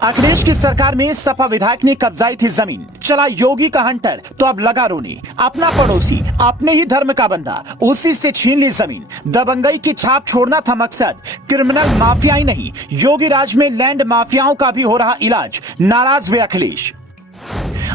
अखिलेश की सरकार में सपा विधायक ने कब्जाई थी जमीन, चला योगी का हंटर तो अब लगा रोने। अपना पड़ोसी अपने ही धर्म का बंदा, उसी से छीन ली जमीन। दबंगई की छाप छोड़ना था मकसद, क्रिमिनल माफिया ही नहीं योगी राज में लैंड माफियाओं का भी हो रहा इलाज। नाराज हुए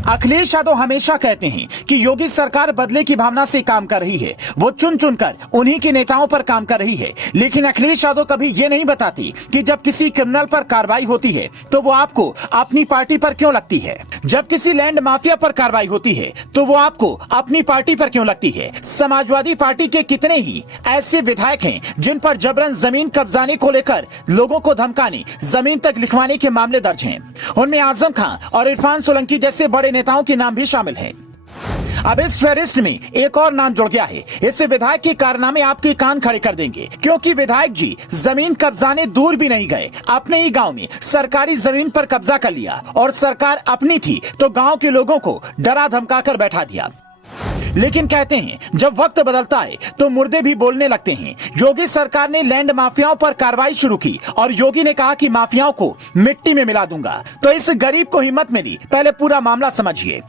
अखिलेश यादव हमेशा कहते हैं कि योगी सरकार बदले की भावना से काम कर रही है, वो चुन चुनकर उन्हीं के नेताओं पर काम कर रही है। लेकिन अखिलेश यादव कभी ये नहीं बताती कि जब किसी क्रिमिनल पर कार्रवाई होती है तो वो आपको अपनी पार्टी पर क्यों लगती है। जब किसी लैंड माफिया पर कार्रवाई होती है तो वो आपको अपनी पार्टी पर क्यों लगती है। समाजवादी पार्टी के कितने ही ऐसे विधायक हैं जिन पर जबरन जमीन कब्जाने को लेकर लोगों को धमकाने, जमीन तक लिखवाने के मामले दर्ज हैं। उनमें आजम खान और इरफान सोलंकी जैसे बड़े नेताओं के नाम भी शामिल हैं। अब इस फहरिस्त में एक और नाम जुड़ गया है। इससे विधायक के कारनामे आपके कान खड़े कर देंगे, क्योंकि विधायक जी जमीन कब्जाने दूर भी नहीं गए, अपने ही गांव में सरकारी जमीन पर कब्जा कर लिया और सरकार अपनी थी तो गांव के लोगों को डरा धमका कर बैठा दिया। लेकिन कहते हैं जब वक्त बदलता है तो मुर्दे भी बोलने लगते हैं। योगी सरकार ने लैंड माफियाओं पर कार्रवाई शुरू की और योगी ने कहा कि माफियाओं को मिट्टी में मिला दूंगा। तो इस गरीब को हिम्मत मिली, पहले पूरा मामला समझिए।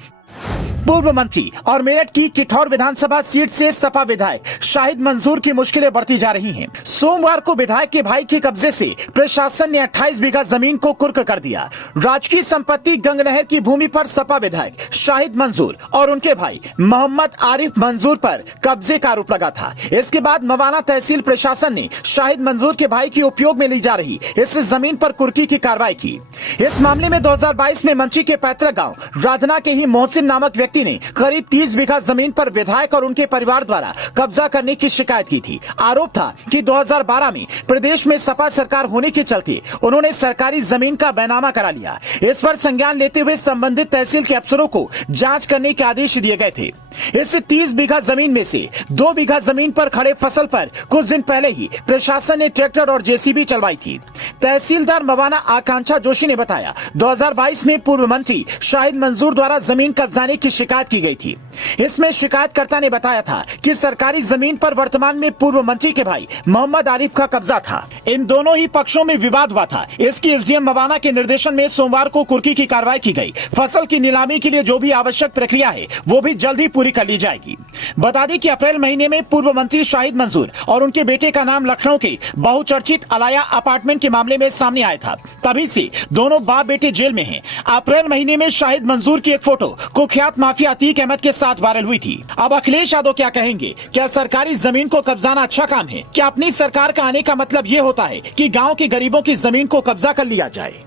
पूर्व मंत्री और मेरठ की किठौर विधानसभा सीट से सपा विधायक शाहिद मंसूर की मुश्किलें बढ़ती जा रही हैं। सोमवार को विधायक के भाई के कब्जे से प्रशासन ने 28 बीघा जमीन को कुर्क कर दिया। राजकीय संपत्ति गंगनहर की भूमि पर सपा विधायक शाहिद मंसूर और उनके भाई मोहम्मद आरिफ मंसूर पर कब्जे का आरोप लगा था। इसके बाद मवाना तहसील प्रशासन ने शाहिद मंसूर के भाई की उपयोग में ली जा रही इस जमीन पर कुर्की की कार्रवाई की। इस मामले में 2022 में मंत्री के पैतृक गाँव राधना के ही मोहसिन नामक व्यक्ति ने करीब 30 बीघा जमीन पर विधायक और उनके परिवार द्वारा कब्जा करने की शिकायत की थी। आरोप था कि 2012 में प्रदेश में सपा सरकार होने के चलते उन्होंने सरकारी जमीन का बैनामा करा लिया। इस पर संज्ञान लेते हुए संबंधित तहसील के अफसरों को जांच करने के आदेश दिए गए थे। इस 30 बीघा जमीन में से 2 बीघा जमीन पर खड़े फसल पर कुछ दिन पहले ही प्रशासन ने ट्रैक्टर और जेसीबी चलवाई थी। तहसीलदार मवाना आकांक्षा जोशी ने बताया 2022 में पूर्व मंत्री शाहिद मंसूर द्वारा जमीन कब्जाने की शिकायत की गई थी। इसमें शिकायतकर्ता ने बताया था कि सरकारी जमीन पर वर्तमान में पूर्व मंत्री के भाई मोहम्मद आरिफ का कब्जा था। इन दोनों ही पक्षों में विवाद हुआ था। इसकी एसडीएम मवाना के निर्देशन में सोमवार को कुर्की की कार्रवाई की गई। फसल की नीलामी के लिए जो भी आवश्यक प्रक्रिया है वो भी जल्द ही पूरी कर ली जाएगी। बता दें कि अप्रैल महीने में पूर्व मंत्री शाहिद मंसूर और उनके बेटे का नाम लखनऊ के बहुचर्चित अलाया अपार्टमेंट के मामले में सामने आया था। तभी से दोनों बाप बेटे जेल में हैं। अप्रैल महीने में शाहिद मंसूर की एक फोटो कुख्यात माफिया अतीक अहमद के साथ वायरल हुई थी। अब अखिलेश यादव क्या कहेंगे? क्या सरकारी जमीन को कब्जाना अच्छा काम है? क्या अपनी सरकार का आने का मतलब ये होता है कि गांव के गरीबों की जमीन को कब्जा कर लिया जाए?